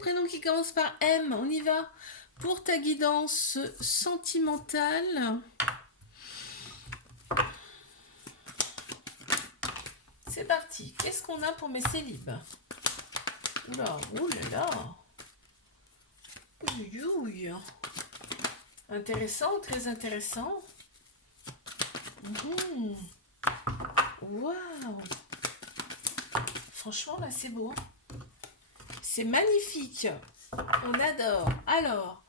prénom qui commence par M, on y va. Pour ta guidance sentimentale, c'est parti. Qu'est-ce qu'on a pour mes célibes? Oula, oulala. Ouille, ouille. Intéressant, très intéressant. Waouh. Franchement, là, c'est beau. C'est magnifique. On adore. Alors,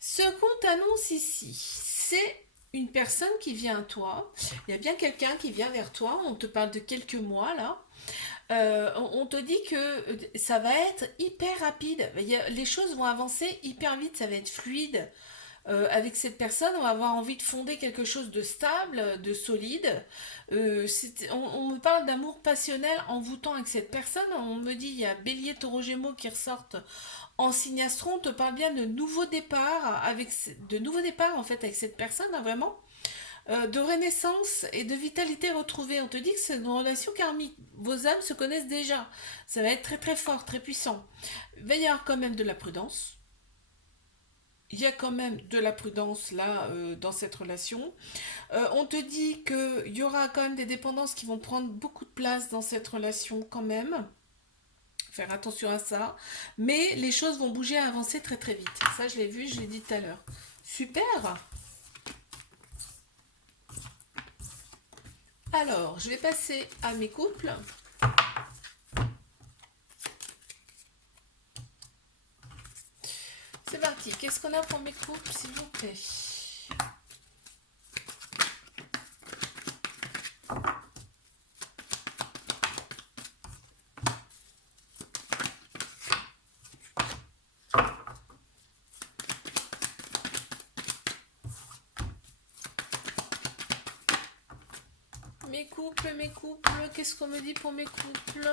ce qu'on t'annonce ici, c'est une personne qui vient à toi. Il y a bien quelqu'un qui vient vers toi. On te parle de quelques mois, là. On te dit que ça va être hyper rapide. Les choses vont avancer hyper vite. Ça va être fluide. Avec cette personne, on va avoir envie de fonder quelque chose de stable, de solide. On me parle d'amour passionnel envoûtant avec cette personne. On me dit il y a Bélier, Taureau, Gémeaux qui ressortent en signe astro. On te parle bien de nouveaux départs en fait avec cette personne, hein, vraiment. De renaissance et de vitalité retrouvée. On te dit que c'est une relation karmique. Vos âmes se connaissent déjà. Ça va être très très fort, très puissant. Il va y avoir quand même de la prudence. Il y a quand même de la prudence là dans cette relation. On te dit qu'il y aura quand même des dépendances qui vont prendre beaucoup de place dans cette relation quand même. Faire attention à ça. Mais les choses vont bouger et avancer très très vite. Ça je l'ai vu, je l'ai dit tout à l'heure. Super. Alors, je vais passer à mes couples. C'est parti. Qu'est-ce qu'on a pour mes couples, s'il vous plaît? Mes couples, qu'est-ce qu'on me dit pour mes couples?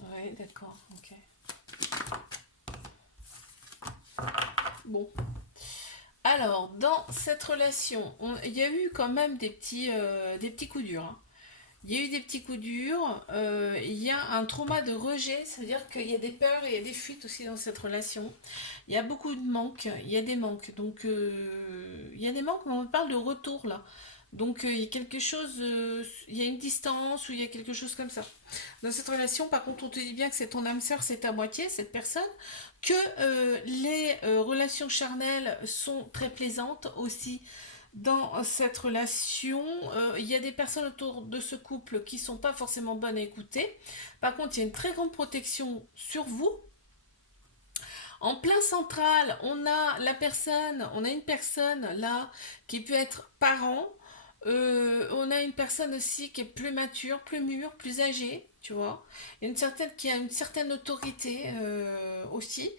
Ouais, d'accord, ok. Bon. Alors, dans cette relation, il y a eu quand même des petits coups durs, hein. Il y a eu des petits coups durs, il y a un trauma de rejet, ça veut dire qu'il y a des peurs et il y a des fuites aussi dans cette relation. Il y a beaucoup de manques, il y a des manques. Donc, il y a des manques, mais on parle de retour là. Donc, il y a quelque chose, il y a une distance ou il y a quelque chose comme ça. Dans cette relation, par contre, on te dit bien que c'est ton âme sœur, c'est ta moitié, cette personne, que les relations charnelles sont très plaisantes aussi dans cette relation. Il y a des personnes autour de ce couple qui sont pas forcément bonnes à écouter. Par contre, il y a une très grande protection sur vous. En plein central, on a une personne là qui peut être parent. On a une personne aussi qui est plus mature, plus mûre, plus âgée, tu vois. Il y a une certaine qui a une certaine autorité aussi.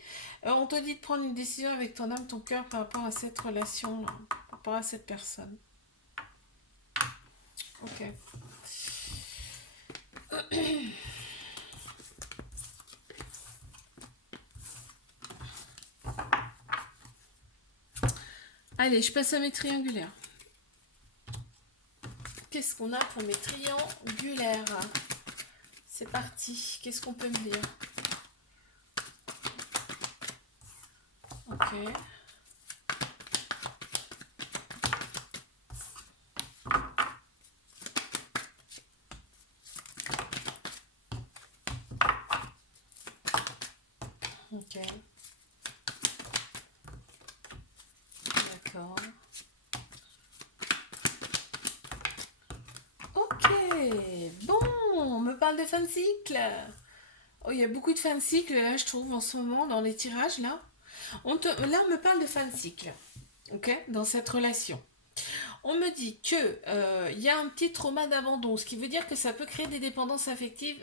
On te dit de prendre une décision avec ton âme, ton cœur par rapport à cette relation, par rapport à cette personne. Ok. Allez, je passe à mes triangulaires. Qu'est-ce qu'on a pour mes triangulaires? C'est parti. Qu'est-ce qu'on peut me dire? Ok. Ok. D'accord. Ok. Bon, on me parle de fin de cycle. Oh, il y a beaucoup de fin de cycle là, je trouve, en ce moment, dans les tirages là. Là, on me parle de fin de cycle. Ok, dans cette relation. On me dit que il y a un petit trauma d'abandon, ce qui veut dire que ça peut créer des dépendances affectives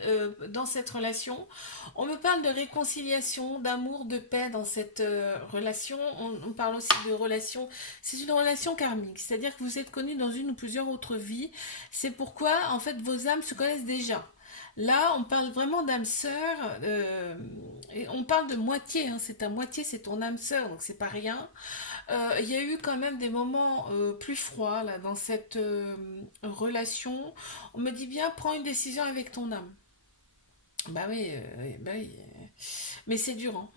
dans cette relation. On me parle de réconciliation, d'amour, de paix dans cette relation. On parle aussi de relation. C'est une relation karmique, c'est-à-dire que vous êtes connus dans une ou plusieurs autres vies. C'est pourquoi en fait vos âmes se connaissent déjà. Là, on parle vraiment d'âme sœur, et on parle de moitié, hein, c'est ta moitié, c'est ton âme sœur, donc c'est pas rien. Il y a eu quand même des moments plus froids là, dans cette relation. On me dit bien, prends une décision avec ton âme. Bah oui, oui, bah oui. Mais c'est dur, hein.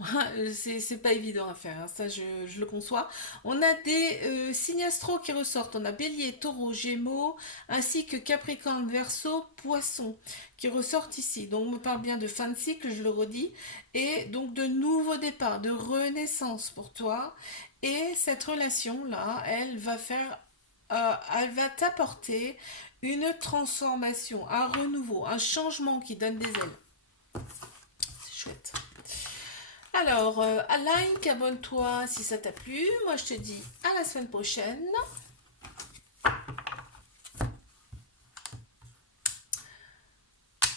C'est pas évident à faire, hein. Ça je le conçois. On a des signes astro qui ressortent. On a Bélier, Taureau, Gémeaux, ainsi que Capricorne, Verseau, Poisson, qui ressortent ici. Donc on me parle bien de fin de cycle, je le redis, et donc de nouveau départ, de renaissance pour toi. Et cette relation-là, elle va t'apporter une transformation, un renouveau, un changement qui donne des ailes. C'est chouette. Alors, like, abonne-toi si ça t'a plu. Moi, je te dis à la semaine prochaine.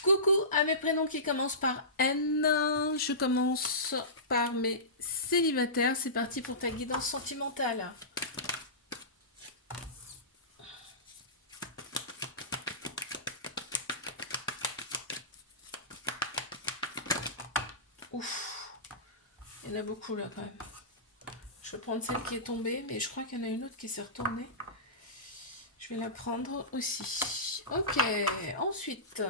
Coucou à mes prénoms qui commencent par N. Je commence par mes célibataires. C'est parti pour ta guidance sentimentale. Ouf, il y en a beaucoup là quand même. Je vais prendre celle qui est tombée, mais je crois qu'il y en a une autre qui s'est retournée. Je vais la prendre aussi. Ok, ensuite.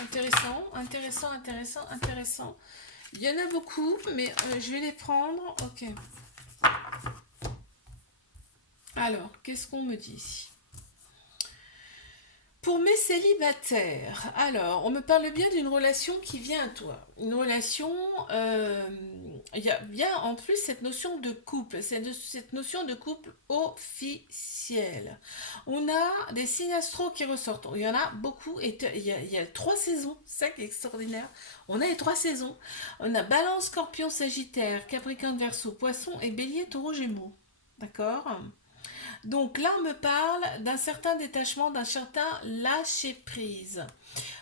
Intéressant, intéressant, intéressant, intéressant. Il y en a beaucoup, mais je vais les prendre. Ok. Alors, qu'est-ce qu'on me dit ici? Pour mes célibataires, alors, on me parle bien d'une relation qui vient à toi. Une relation, il y a bien en plus cette notion de couple, cette notion de couple officiel. On a des signes astro qui ressortent. Il y en a beaucoup, et il y a 3 saisons, c'est ça qui est extraordinaire. On a les 3 saisons. On a Balance, Scorpion, Sagittaire, Capricorne, Verseau, Poisson et Bélier, Taureau, Gémeaux. D'accord? Donc là, on me parle d'un certain détachement, d'un certain lâcher-prise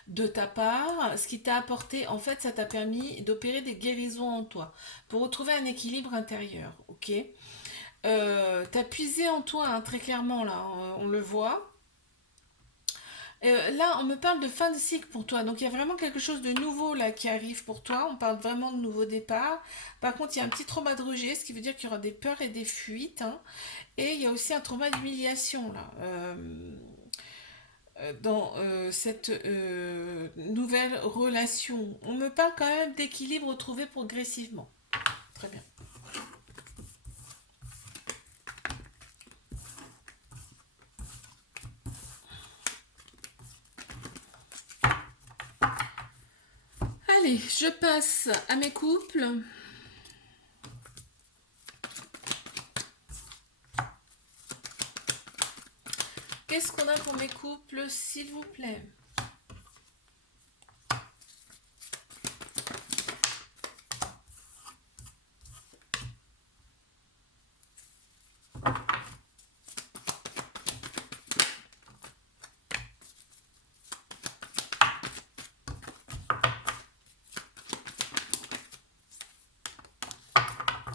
de ta part. Ce qui t'a apporté, en fait, ça t'a permis d'opérer des guérisons en toi pour retrouver un équilibre intérieur. Ok. T'as puisé en toi, hein, très clairement, là, on le voit. Là, on me parle de fin de cycle pour toi. Donc, il y a vraiment quelque chose de nouveau là qui arrive pour toi. On parle vraiment de nouveau départ. Par contre, il y a un petit trauma de rejet, ce qui veut dire qu'il y aura des peurs et des fuites, hein. Et il y a aussi un trauma d'humiliation là. Dans cette nouvelle relation. On me parle quand même d'équilibre trouvé progressivement. Très bien. Allez, je passe à mes couples. Qu'est-ce qu'on a pour mes couples, s'il vous plaît?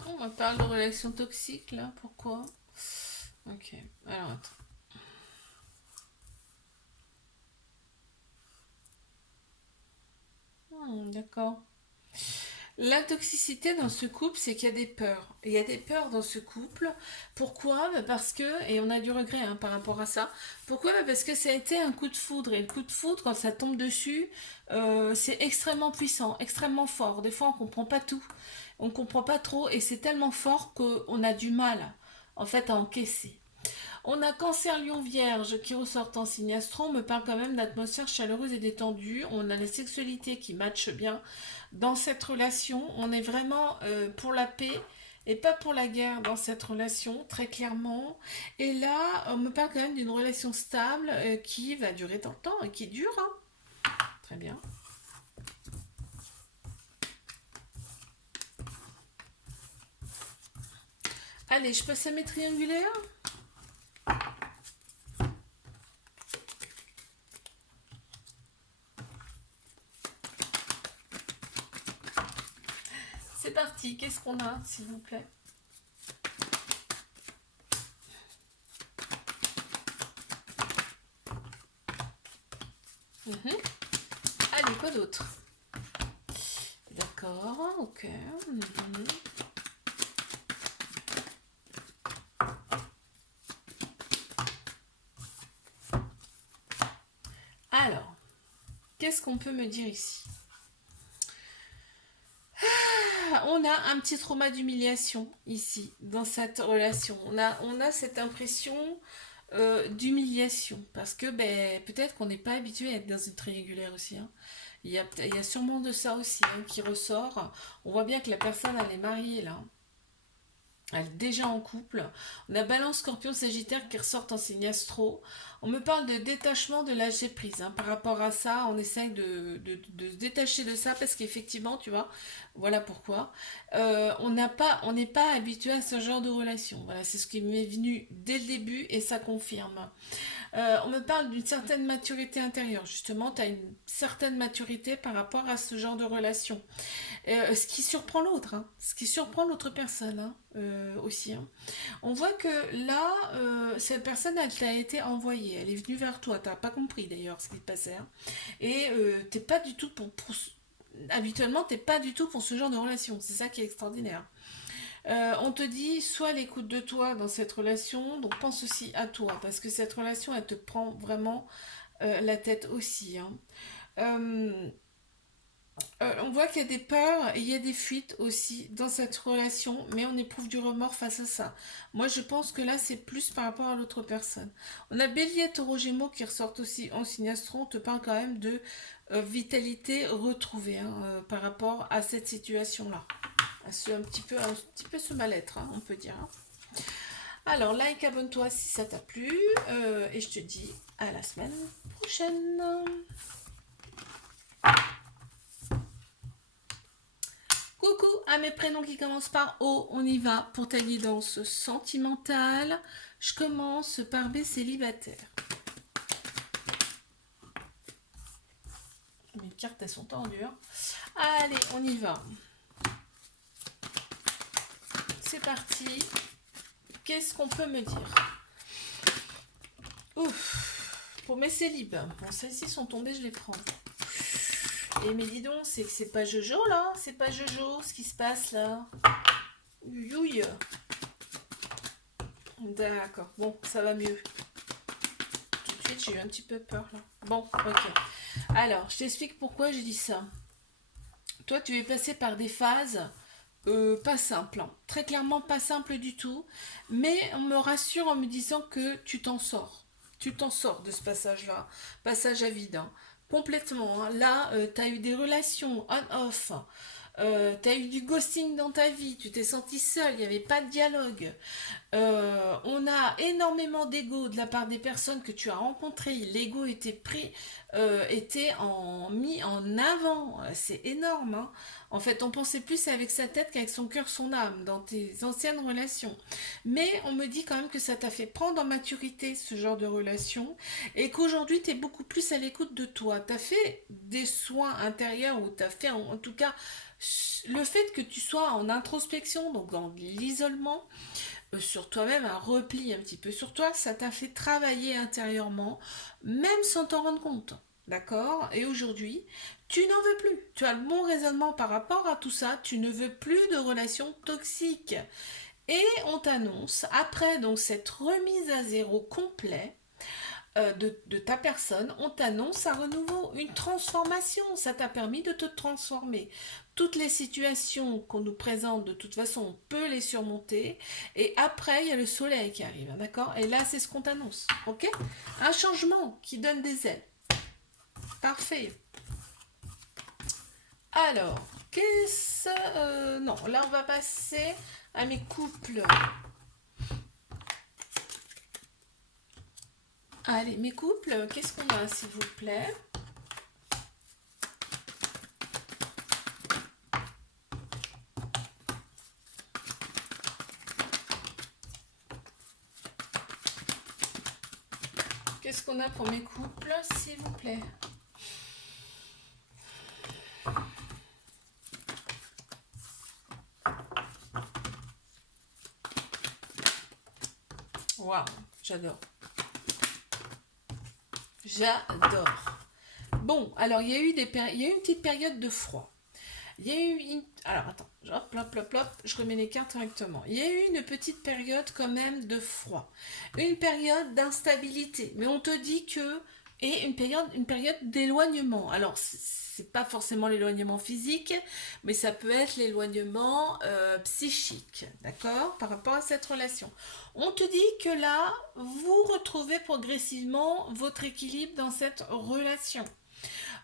On parle de relations toxiques là, pourquoi? Ok, alors attends. D'accord. La toxicité dans ce couple, c'est qu'il y a des peurs. Il y a des peurs dans ce couple. Pourquoi? Parce que, et on a du regret hein, par rapport à ça. Pourquoi? Parce que ça a été un coup de foudre. Et le coup de foudre, quand ça tombe dessus, c'est extrêmement puissant, extrêmement fort. Des fois, on comprend pas tout. On comprend pas trop. Et c'est tellement fort qu'on a du mal, en fait, à encaisser. On a Cancer, Lion, Vierge qui ressortent en signe astro. On me parle quand même d'atmosphère chaleureuse et détendue. On a la sexualité qui matche bien dans cette relation. On est vraiment pour la paix et pas pour la guerre dans cette relation, très clairement. Et là, on me parle quand même d'une relation stable qui va durer dans le temps et qui dure, hein. Très bien. Allez, je passe à mes triangulaires. C'est parti, qu'est-ce qu'on a, s'il vous plaît? Mhm. Allez, quoi d'autre? D'accord, ok. Mhm. Alors, qu'est-ce qu'on peut me dire ici? On a un petit trauma d'humiliation ici, dans cette relation. On a cette impression d'humiliation, parce que ben, peut-être qu'on n'est pas habitué à être dans une triangulaire aussi, hein. Il y a sûrement de ça aussi, hein, qui ressort. On voit bien que la personne, elle est mariée là. Elle est déjà en couple. On a Balance, Scorpion, Sagittaire qui ressortent en signe astro. On me parle de détachement, de lâcher prise, hein. Par rapport à ça, on essaye de se détacher de ça parce qu'effectivement, tu vois, voilà pourquoi. On n'est pas habitué à ce genre de relation. Voilà, c'est ce qui m'est venu dès le début et ça confirme. On me parle d'une certaine maturité intérieure. Justement, tu as une certaine maturité par rapport à ce genre de relation. Ce qui surprend l'autre, hein. Ce qui surprend l'autre personne, hein, aussi, hein. On voit que là, cette personne, elle t'a été envoyée, elle est venue vers toi, t'as pas compris d'ailleurs ce qui se passait, hein. Et t'es pas du tout habituellement, t'es pas du tout pour ce genre de relation, c'est ça qui est extraordinaire. On te dit, sois à l'écoute de toi dans cette relation, donc pense aussi à toi, parce que cette relation, elle te prend vraiment la tête aussi, hein. Euh, on voit qu'il y a des peurs et il y a des fuites aussi dans cette relation, mais on éprouve du remords face à ça. Moi, je pense que là, c'est plus par rapport à l'autre personne. On a Bélier, Taureau, Gémeaux qui ressortent aussi en signe astro. On te parle quand même de vitalité retrouvée, hein, par rapport à cette situation-là. Un petit peu ce mal-être, hein, on peut dire, hein. Alors, like, abonne-toi si ça t'a plu, et je te dis à la semaine prochaine. Coucou à mes prénoms qui commencent par O, on y va pour ta guidance sentimentale. Je commence par B, célibataire. Mes cartes, elles sont tendues, hein. Allez, on y va. C'est parti. Qu'est-ce qu'on peut me dire? Ouf. Pour mes célibes. Bon, celles-ci sont tombées, je les prends. Et mais dis donc, c'est que c'est pas Jojo là? C'est pas Jojo ce qui se passe là? Youille. D'accord, bon, ça va mieux. Tout de suite, j'ai eu un petit peu peur là. Bon, ok. Alors, je t'explique pourquoi j'ai dit ça. Toi, tu es passé par des phases pas simples, hein. Très clairement pas simples du tout. Mais on me rassure en me disant que tu t'en sors. Tu t'en sors de ce passage-là. Passage à vide, hein. Complètement, hein. Là, tu as eu des relations on-off. Tu as eu du ghosting dans ta vie. Tu t'es senti seul. Il n'y avait pas de dialogue. On a énormément d'ego de la part des personnes que tu as rencontrées. L'ego était mis en avant. C'est énorme, hein. En fait, on pensait plus avec sa tête qu'avec son cœur, son âme dans tes anciennes relations. Mais on me dit quand même que ça t'a fait prendre en maturité ce genre de relation et qu'aujourd'hui, tu es beaucoup plus à l'écoute de toi. Tu as fait des soins intérieurs ou tu as fait en tout cas le fait que tu sois en introspection, donc dans l'isolement, sur toi-même, un repli un petit peu sur toi, ça t'a fait travailler intérieurement, même sans t'en rendre compte. D'accord? Et aujourd'hui, tu n'en veux plus. Tu as le bon raisonnement par rapport à tout ça. Tu ne veux plus de relations toxiques. Et on t'annonce, après donc cette remise à zéro complet, de ta personne, on t'annonce à renouveau une transformation. Ça t'a permis de te transformer. Toutes les situations qu'on nous présente, de toute façon, on peut les surmonter. Et après, il y a le soleil qui arrive, hein, d'accord? Et là, c'est ce qu'on t'annonce, ok? Un changement qui donne des ailes. Parfait. Alors, non, là, on va passer à mes couples. Allez, mes couples, qu'est-ce qu'on a, s'il vous plaît? Qu'est-ce qu'on a pour mes couples, s'il vous plaît? Waouh, j'adore. J'adore. Bon, alors il y a eu une petite période de froid. Il y a eu une... Alors attends, hop, hop, hop, hop, je remets les cartes correctement. Il y a eu une petite période quand même de froid. Une période d'instabilité. Mais on te dit que... Et une période d'éloignement. Alors, c'est pas forcément l'éloignement physique, mais ça peut être l'éloignement psychique, d'accord, par rapport à cette relation. On te dit que là, vous retrouvez progressivement votre équilibre dans cette relation.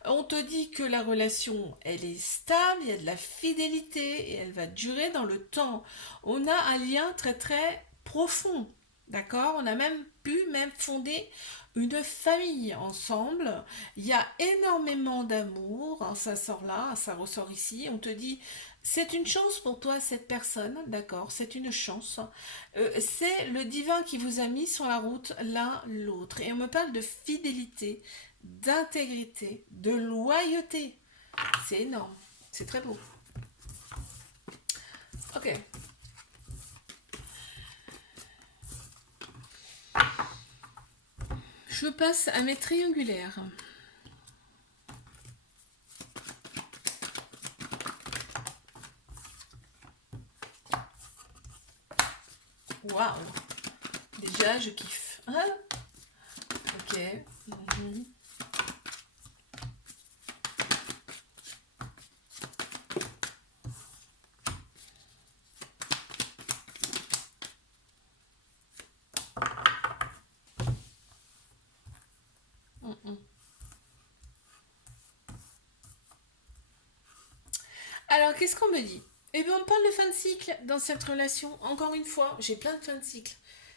On te dit que la relation, elle est stable, il y a de la fidélité et elle va durer dans le temps. On a un lien très très profond, d'accord. On a même pu même fonder une famille ensemble. Il y a énormément d'amour, hein, ça sort là, ça ressort ici. On te dit, c'est une chance pour toi cette personne, d'accord, c'est une chance. C'est le divin qui vous a mis sur la route l'un l'autre. Et on me parle de fidélité, d'intégrité, de loyauté. C'est énorme, c'est très beau. Ok. Je passe à mes triangulaires. Waouh. Déjà, je kiffe. Hein. Ok. Mhm. Mhm. Alors, qu'est-ce qu'on me dit? Eh bien, on parle de fin de cycle dans cette relation. Encore une fois, j'ai plein de fins de cycle.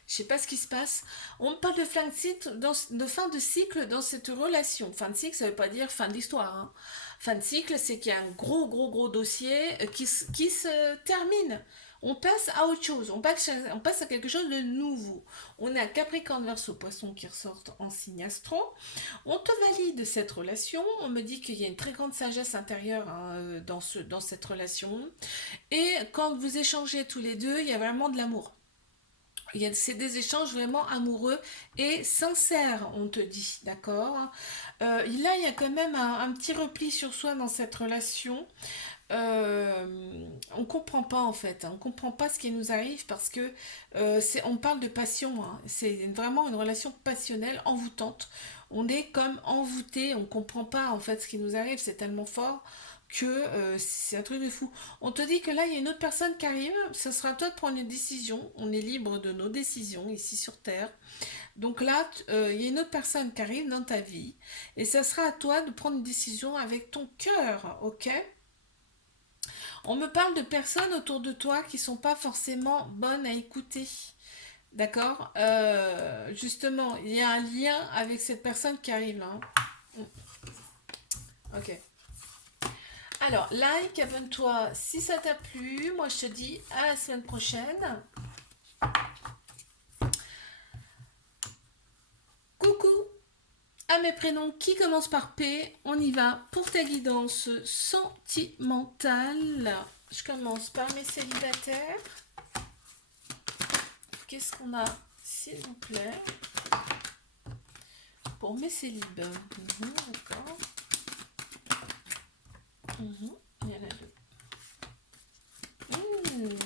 Je sais pas ce qui se passe. On me parle de fin de cycle de fin de cycle dans cette relation. Fin de cycle, ça veut pas dire fin de l'histoire, hein. Fin de cycle, c'est qu'il y a un gros, gros, gros dossier qui se termine. On passe à autre chose. On passe à quelque chose de nouveau. On a Capricorne Verseau Poisson qui ressortent en signe astro. On te valide cette relation. On me dit qu'il y a une très grande sagesse intérieure, hein, dans cette relation. Et quand vous échangez tous les deux, il y a vraiment de l'amour. C'est des échanges vraiment amoureux et sincères, on te dit, d'accord. Là, il y a quand même un petit repli sur soi dans cette relation. On comprend pas en fait, hein. On comprend pas ce qui nous arrive parce que on parle de passion, hein. C'est vraiment une relation passionnelle, envoûtante. On est comme envoûté, on comprend pas en fait ce qui nous arrive, c'est tellement fort que c'est un truc de fou. On te dit que là, il y a une autre personne qui arrive, ce sera à toi de prendre une décision. On est libre de nos décisions ici sur Terre. Donc là, il y a une autre personne qui arrive dans ta vie et ça sera à toi de prendre une décision avec ton cœur, ok? On me parle de personnes autour de toi qui sont pas forcément bonnes à écouter. D'accord. Justement, il y a un lien avec cette personne qui arrive là, hein. Ok. Alors, like, abonne-toi si ça t'a plu. Moi, je te dis à la semaine prochaine. Coucou à mes prénoms qui commencent par P. On y va pour ta guidance sentimentale. Je commence par mes célibataires. Qu'est-ce qu'on a, s'il vous plaît, pour mes célibes? D'accord. Il y en a deux.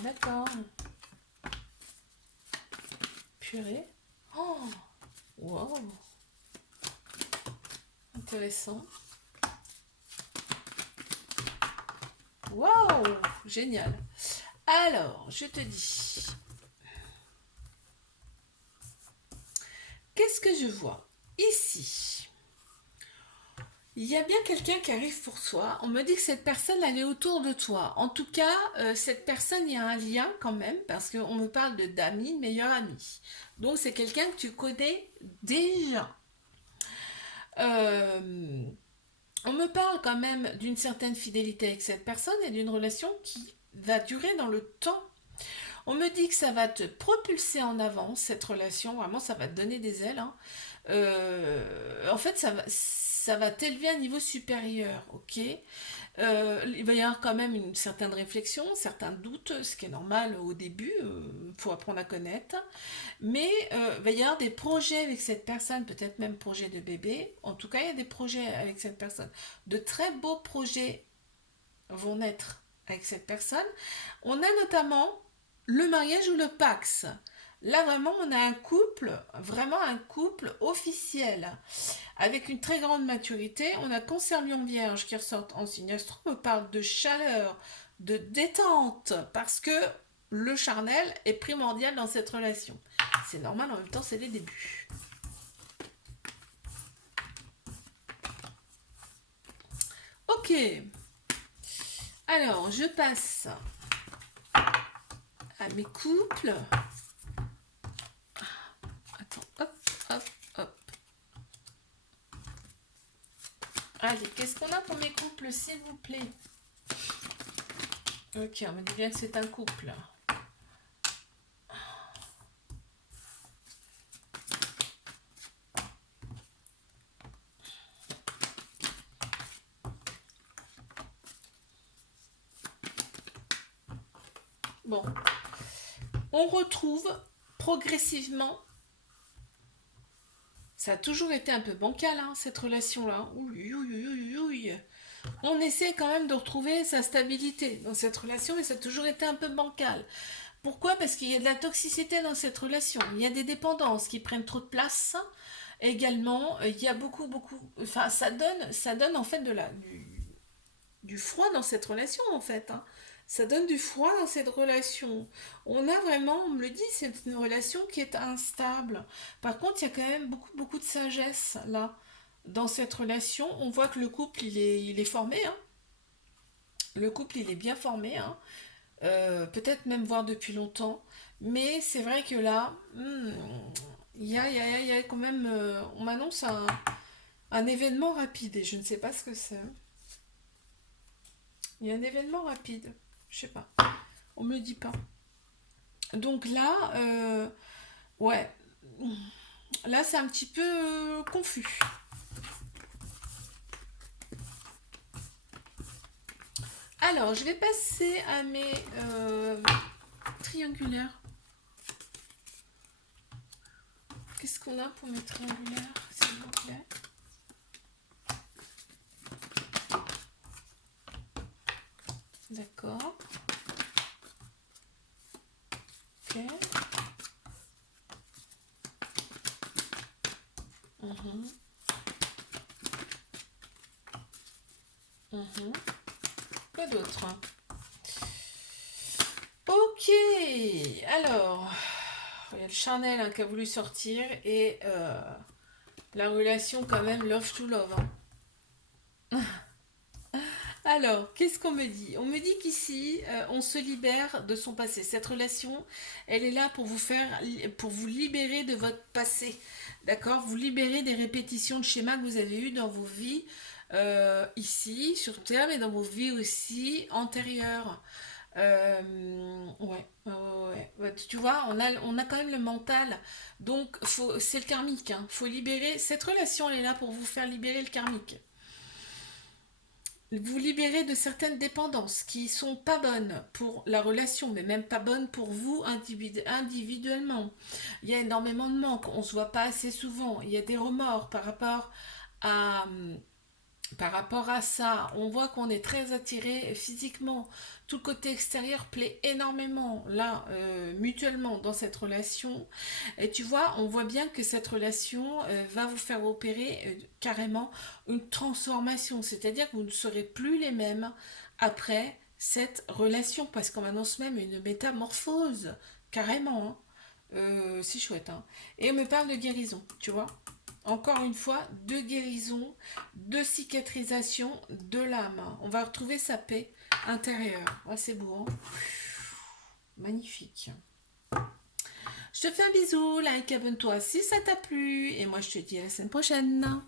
D'accord. Purée. Oh, wow. Intéressant. Wow, génial. Alors, je te dis. Qu'est-ce que je vois ici? Il y a bien quelqu'un qui arrive pour toi. On me dit que cette personne, elle est autour de toi. En tout cas, cette personne, il y a un lien quand même, parce qu'on me parle d'amis, meilleur ami. Donc, c'est quelqu'un que tu connais déjà. On me parle quand même d'une certaine fidélité avec cette personne et d'une relation qui va durer dans le temps. On me dit que ça va te propulser en avant, cette relation. Vraiment, ça va te donner des ailes, hein. En fait, ça va t'élever à un niveau supérieur, ok? Il va y avoir quand même une certaine réflexion, certains doutes, ce qui est normal au début, faut apprendre à connaître. Mais il va y avoir des projets avec cette personne, peut-être même projet de bébé. En tout cas, il y a des projets avec cette personne. De très beaux projets vont naître avec cette personne. On a notamment le mariage ou le Pax. Là, vraiment, on a un couple, vraiment un couple officiel, avec une très grande maturité. On a Cancer Lion Vierge qui ressortent en signe astro, on parle de chaleur, de détente, parce que le charnel est primordial dans cette relation. C'est normal, en même temps, c'est les débuts. Ok. Alors, je passe à mes couples. Attends, hop, hop, hop. Allez, qu'est-ce qu'on a pour mes couples, s'il vous plaît? Ok, on me dit bien que c'est un couple. Bon, on retrouve progressivement. Ça a toujours été un peu bancal, hein, cette relation-là. Oui, oui, oui, oui. On essaie quand même de retrouver sa stabilité dans cette relation, mais ça a toujours été un peu bancal. Pourquoi? Parce qu'il y a de la toxicité dans cette relation. Il y a des dépendances qui prennent trop de place. Également, il y a beaucoup, beaucoup. Enfin, ça donne en fait du froid dans cette relation, en fait, hein. Ça donne du froid dans cette relation. On a vraiment, on me le dit, c'est une relation qui est instable. Par contre, il y a quand même beaucoup, beaucoup de sagesse là. Dans cette relation, on voit que le couple, il est formé, hein. Le couple, il est bien formé, hein. Peut-être même voir depuis longtemps. Mais c'est vrai que là, il y a quand même, on m'annonce un événement rapide et je ne sais pas ce que c'est. Il y a un événement rapide. Je sais pas. On me le dit pas. Donc là, ouais. Là, c'est un petit peu confus. Alors, je vais passer à mes triangulaires. Qu'est-ce qu'on a pour mes triangulaires, s'il vous plaît? D'accord. Ok. Mhm. Mhm. Quoi d'autre? Ok. Alors, il y a le Chanel, hein, qui a voulu sortir et la relation quand même love to love, hein. Alors, qu'est-ce qu'on me dit? On me dit qu'ici, on se libère de son passé. Cette relation, elle est là pour vous libérer de votre passé. D'accord? Vous libérer des répétitions de schémas que vous avez eues dans vos vies, ici, sur Terre, mais dans vos vies aussi antérieures. Ouais. Tu vois, on a quand même le mental. Donc, c'est le karmique, hein. Faut libérer. Cette relation, elle est là pour vous faire libérer le karmique. Vous libérer de certaines dépendances qui sont pas bonnes pour la relation, mais même pas bonnes pour vous individuellement. Il y a énormément de manques, on se voit pas assez souvent. Il y a des remords à, par rapport à ça. On voit qu'on est très attiré physiquement. Tout le côté extérieur plaît énormément là, mutuellement dans cette relation. Et tu vois, on voit bien que cette relation va vous faire opérer carrément une transformation. C'est-à-dire que vous ne serez plus les mêmes après cette relation. Parce qu'on annonce même une métamorphose, carrément, hein. C'est chouette, hein. Et on me parle de guérison, tu vois. Encore une fois, de guérison, de cicatrisation de l'âme. On va retrouver sa paix intérieure. Ouais, c'est beau, hein. Magnifique. Je te fais un bisou, like, abonne-toi si ça t'a plu. Et moi, je te dis à la semaine prochaine.